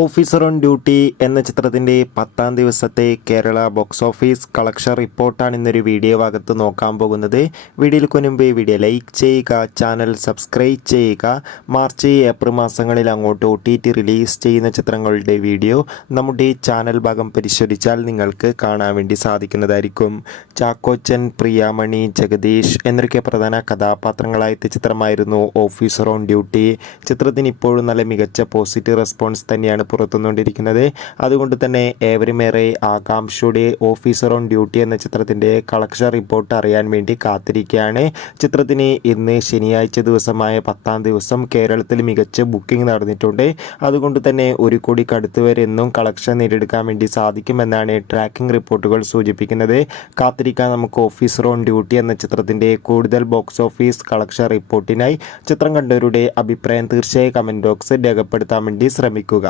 Officer on duty എന്ന ചിത്രത്തിൻ്റെ 10-ാം ദിവസത്തെ കേരള ബോക്സ് ഓഫീസ് കളക്ഷൻ റിപ്പോർട്ടാണ് ഇന്നൊരു വീഡിയോ ഭാഗത്ത് നോക്കാൻ പോകുന്നത്. വീഡിയോയ്ക്ക് മുൻപ് വീഡിയോ ലൈക്ക് ചെയ്യുക, ചാനൽ സബ്സ്ക്രൈബ് ചെയ്യുക. മാർച്ച് ഏപ്രിൽ മാസങ്ങളിൽ അങ്ങോട്ട് OTT റിലീസ് ചെയ്യുന്ന ചിത്രങ്ങളുടെ വീഡിയോ നമ്മുടെ ചാനൽ ഭാഗം പരിശോധിച്ചാൽ നിങ്ങൾക്ക് കാണാൻ വേണ്ടി സാധിക്കുന്നതായിരിക്കും. ചാക്കോച്ചൻ, പ്രിയാമണി, ജഗദീഷ് എന്നൊക്കെ പ്രധാന കഥാപാത്രങ്ങളായ ചിത്രമായിരുന്നു ഓഫീസർ ഓൺ ഡ്യൂട്ടി. ചിത്രത്തിന് ഇപ്പോഴും നല്ല മികച്ച പോസിറ്റീവ് റെസ്പോൺസ് തന്നെയാണ് പുറത്തുകൊണ്ടിരിക്കുന്നത്. അതുകൊണ്ട് തന്നെ ഏവരുമേറെ ആകാംക്ഷയുടെ ഓഫീസർ ഓൺ ഡ്യൂട്ടി എന്ന ചിത്രത്തിൻ്റെ കളക്ഷൻ റിപ്പോർട്ട് അറിയാൻ വേണ്ടി കാത്തിരിക്കുകയാണ്. ചിത്രത്തിന് ഇന്ന് ശനിയാഴ്ച ദിവസമായ 10-ാം ദിവസം കേരളത്തിൽ മികച്ച ബുക്കിംഗ് നടന്നിട്ടുണ്ട്. അതുകൊണ്ട് തന്നെ 1 കോടിക്ക് അടുത്ത് വരെ എന്നും കളക്ഷൻ നേടിയെടുക്കാൻ വേണ്ടി സാധിക്കുമെന്നാണ് ട്രാക്കിംഗ് റിപ്പോർട്ടുകൾ സൂചിപ്പിക്കുന്നത്. കാത്തിരിക്കാൻ നമുക്ക് ഓഫീസർ ഓൺ ഡ്യൂട്ടി എന്ന ചിത്രത്തിൻ്റെ കൂടുതൽ ബോക്സ് ഓഫീസ് കളക്ഷൻ റിപ്പോർട്ടിനായി. ചിത്രം കണ്ടവരുടെ അഭിപ്രായം തീർച്ചയായും കമൻറ്റ് ബോക്സിൽ രേഖപ്പെടുത്താൻ വേണ്ടി ശ്രമിക്കുക.